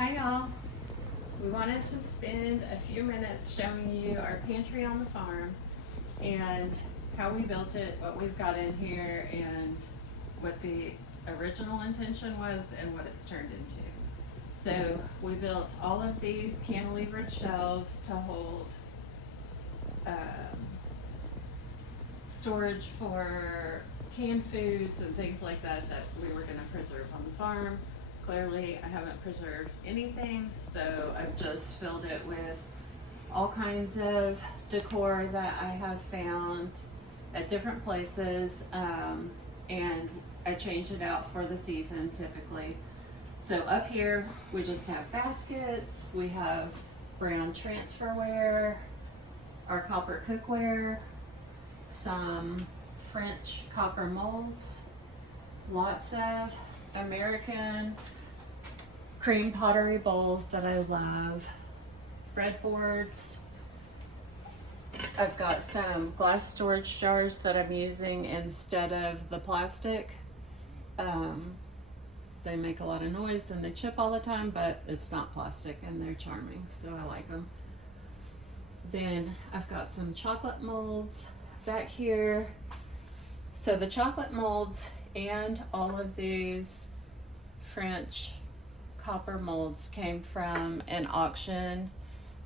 Hi y'all. We wanted to spend a few minutes showing you our pantry on the farm and how we built it, what we've got in here, and what the original intention was and what it's turned into. So we built all of these cantilevered shelves to hold storage for canned foods and things like that that we were going to preserve on the farm. Clearly, I haven't preserved anything, so I've just filled it with all kinds of decor that I have found at different places, and I change it out for the season typically. So up here, we just have baskets, we have brown transferware, our copper cookware, some French copper molds, lots of American cream pottery bowls that I love, breadboards. I've got some glass storage jars that I'm using instead of the plastic. They make a lot of noise and they chip all the time, but it's not plastic and they're charming, so I like them. Then I've got some chocolate molds back here. So the chocolate molds and all of these French copper molds came from an auction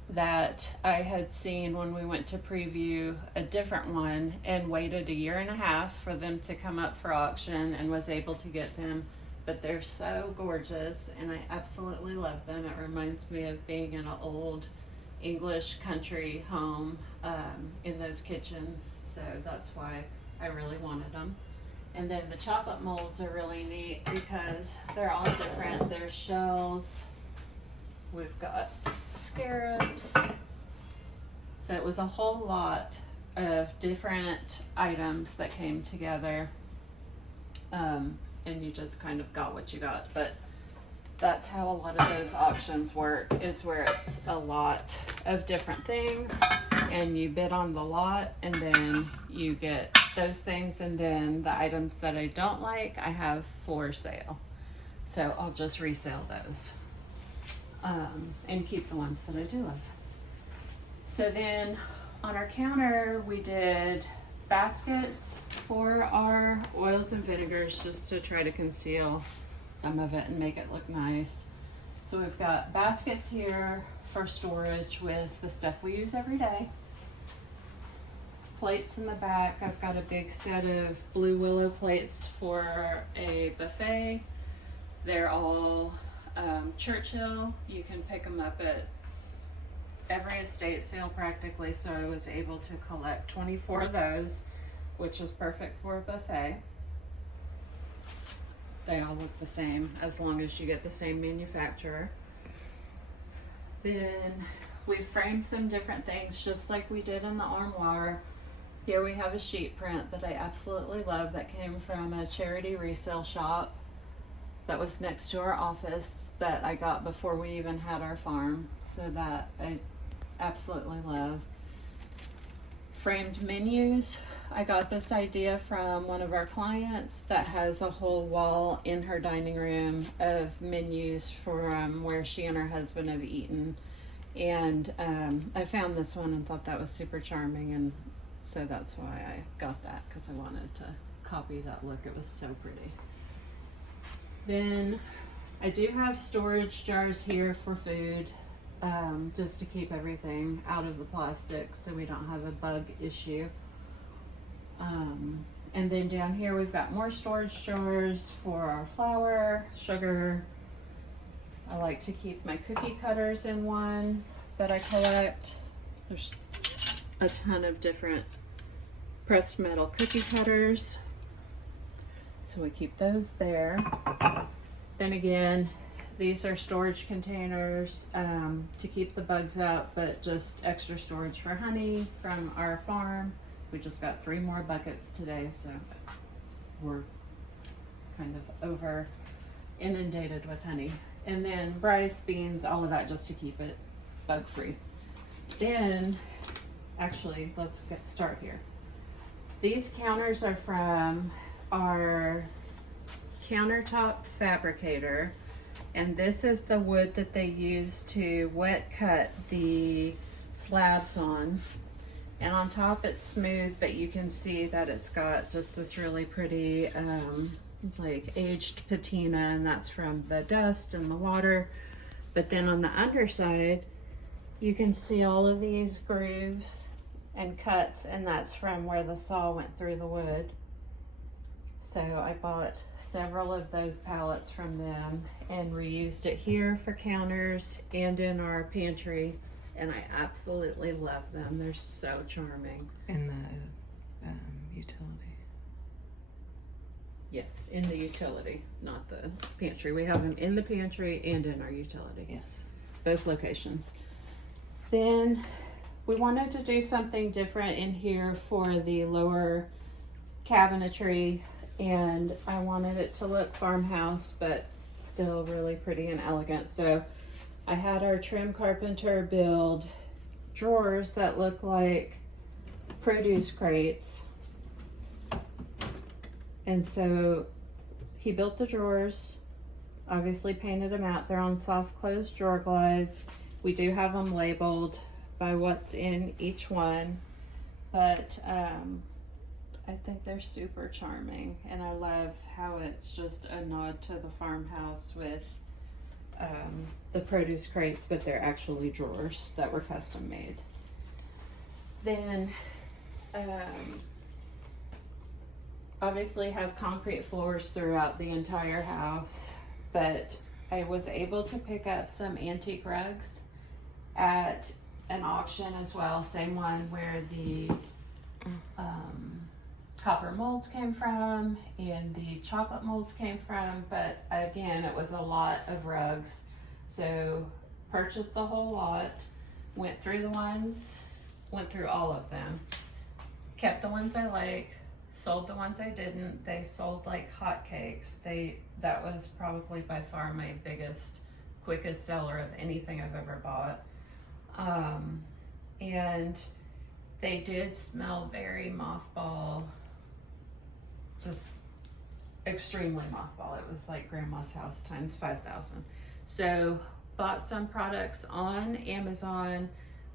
that I had seen when we went to preview a different one and waited 1.5 years for them to come up for auction and was able to get them. But they're so gorgeous and I absolutely love them. It reminds me of being in an old English country home in those kitchens, so that's why I really wanted them. And then the chocolate molds are really neat because they're all different. There's shells, we've got scarabs. So it was a whole lot of different items that came together, and you just kind of got what you got. But that's how a lot of those auctions work, is where it's a lot of different things and you bid on the lot and then you get those things, and then the items that I don't like I have for sale, so I'll just resell those and keep the ones that I do love. So then on our counter we did baskets for our oils and vinegars, just to try to conceal some of it and make it look nice. So we've got baskets here for storage with the stuff we use every day. Plates in the back. I've got a big set of blue willow plates for a buffet. They're all Churchill. You can pick them up at every estate sale practically, so I was able to collect 24 of those, which is perfect for a buffet. They all look the same as long as you get the same manufacturer. Then we framed some different things just like we did in the armoire. Here we have a sheet print that I absolutely love that came from a charity resale shop that was next to our office that I got before we even had our farm, so that I absolutely love. Framed menus. I got this idea from one of our clients that has a whole wall in her dining room of menus for where she and her husband have eaten, and I found this one and thought that was super charming, and so that's why I got that, because I wanted to copy that look. It was so pretty. Then I do have storage jars here for food, just to keep everything out of the plastic so we don't have a bug issue. And then down here we've got more storage jars for our flour, sugar. I like to keep my cookie cutters in one that I collect. There's a ton of different pressed metal cookie cutters, so we keep those there. Then again, these are storage containers to keep the bugs out, but just extra storage for honey from our farm. We just got 3 more buckets today, so we're kind of over inundated with honey. And then rice, beans, all of that, just to keep it bug free. Then, actually, let's start here. These counters are from our countertop fabricator, And this is the wood that they use to wet cut the slabs on. And on top it's smooth, but you can see that it's got just this really pretty like aged patina, and that's from the dust and the water. But then on the underside, you can see all of these grooves and cuts, and that's from where the saw went through the wood. So I bought several of those pallets from them and reused it here for counters and in our pantry, and I absolutely love them. They're so charming. In the utility. Yes, in the utility, not the pantry. We have them in the pantry and in our utility. Yes. Both locations. Then we wanted to do something different in here for the lower cabinetry, and I wanted it to look farmhouse but still really pretty and elegant. So I had our trim carpenter build drawers that look like produce crates. And so he built the drawers, obviously painted them out. They're on soft close drawer glides. We do have them labeled by what's in each one, but I think they're super charming, and I love how it's just a nod to the farmhouse with the produce crates, but they're actually drawers that were custom made. Then obviously have concrete floors throughout the entire house, but I was able to pick up some antique rugs at an auction as well, same one where the copper molds came from and the chocolate molds came from, but again, it was a lot of rugs. So purchased the whole lot, went through all of them, kept the ones I like, sold the ones I didn't. They sold like hotcakes. That was probably by far my biggest, quickest seller of anything I've ever bought. And they did smell very mothball, just extremely mothball. It was like grandma's house times 5,000. So bought some products on Amazon,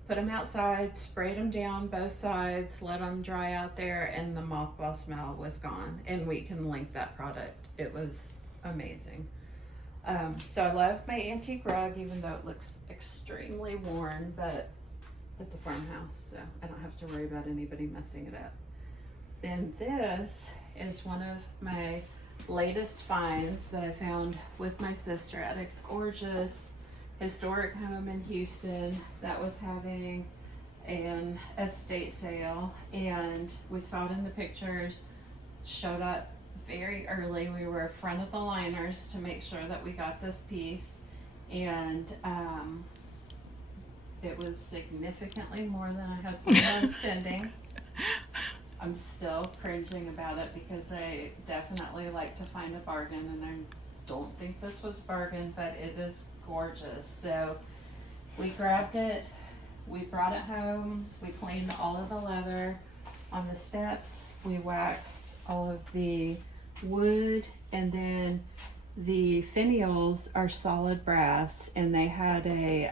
put them outside, sprayed them down both sides, let them dry out there, and the mothball smell was gone. And we can link that product. It was amazing. So I love my antique rug, even though it looks extremely worn, but it's a farmhouse, so I don't have to worry about anybody messing it up. Then this is one of my latest finds that I found with my sister at a gorgeous historic home in Houston that was having an estate sale, and we saw it in the pictures, showed up very early. We were front of the liners to make sure that we got this piece, and it was significantly more than I had planned on spending. I'm still cringing about it because I definitely like to find a bargain, and I don't think this was a bargain, but it is gorgeous. So we grabbed it, we brought it home, we cleaned all of the leather on the steps, we waxed all of the wood, and then the finials are solid brass, and they had a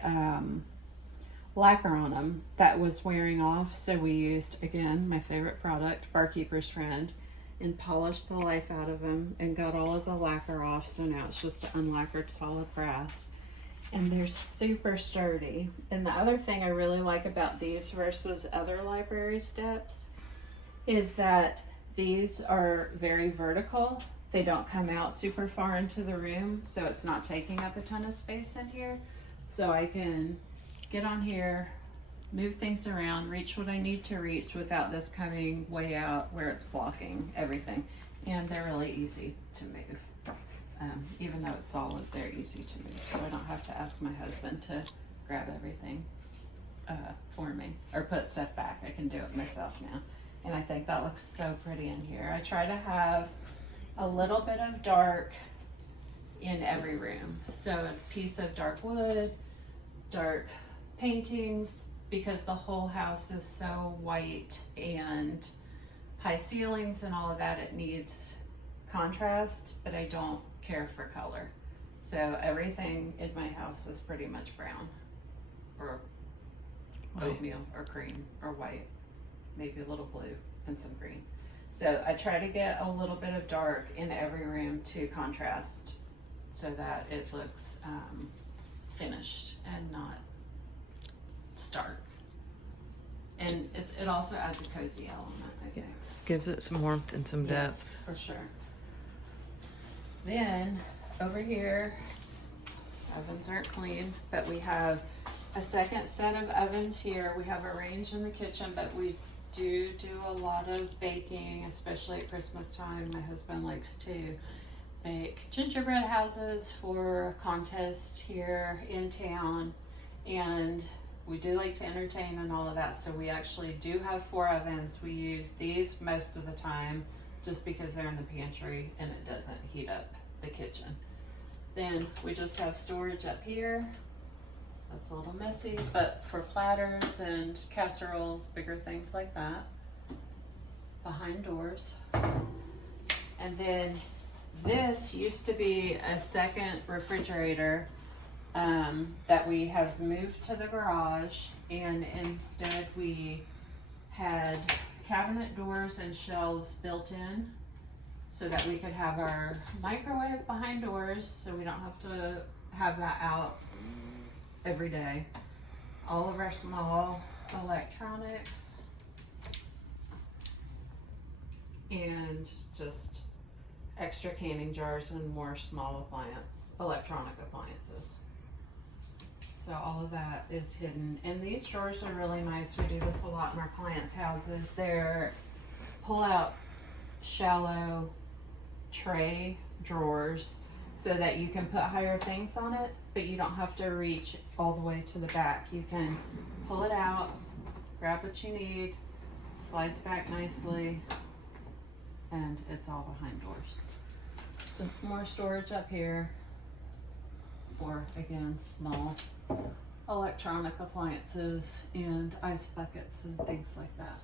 lacquer on them that was wearing off, so we used, again, my favorite product, Barkeeper's Friend, and polished the life out of them and got all of the lacquer off, so now it's just unlacquered solid brass, and they're super sturdy. And the other thing I really like about these versus other library steps is that these are very vertical. They don't come out super far into the room, so it's not taking up a ton of space in here, so I can get on here, move things around, reach what I need to reach without this coming way out where it's blocking everything. And they're really easy to move. Even though it's solid, they're easy to move. So I don't have to ask my husband to grab everything for me or put stuff back. I can do it myself now. And I think that looks so pretty in here. I try to have a little bit of dark in every room. So a piece of dark wood, dark paintings, because the whole house is so white and high ceilings and all of that, it needs contrast, but I don't care for color. So everything in my house is pretty much brown or oatmeal or cream or white, maybe a little blue and some green. So I try to get a little bit of dark in every room to contrast so that it looks finished and not stark. And it also adds a cozy element, I think. Gives it some warmth and some depth. Yes, for sure. Then over here, ovens aren't clean, but we have a second set of ovens here. We have a range in the kitchen, but we do a lot of baking, especially at Christmas time. My husband likes to bake gingerbread houses for a contest here in town, and we do like to entertain and all of that. So we actually do have 4 ovens. We use these most of the time just because they're in the pantry and it doesn't heat up the kitchen. Then we just have storage up here. That's a little messy, but for platters and casseroles, bigger things like that, behind doors. And then this used to be a second refrigerator that we have moved to the garage, and instead we had cabinet doors and shelves built in so that we could have our microwave behind doors, so we don't have to have that out every day. All of our small electronics and just extra canning jars and more small electronic appliances. So all of that is hidden. And these drawers are really nice. We do this a lot in our clients' houses. They're pull-out shallow tray drawers so that you can put higher things on it, but you don't have to reach all the way to the back. You can pull it out, grab what you need, slides back nicely, and it's all behind doors. And some more storage up here for, again, small electronic appliances and ice buckets and things like that.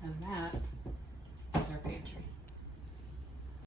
And that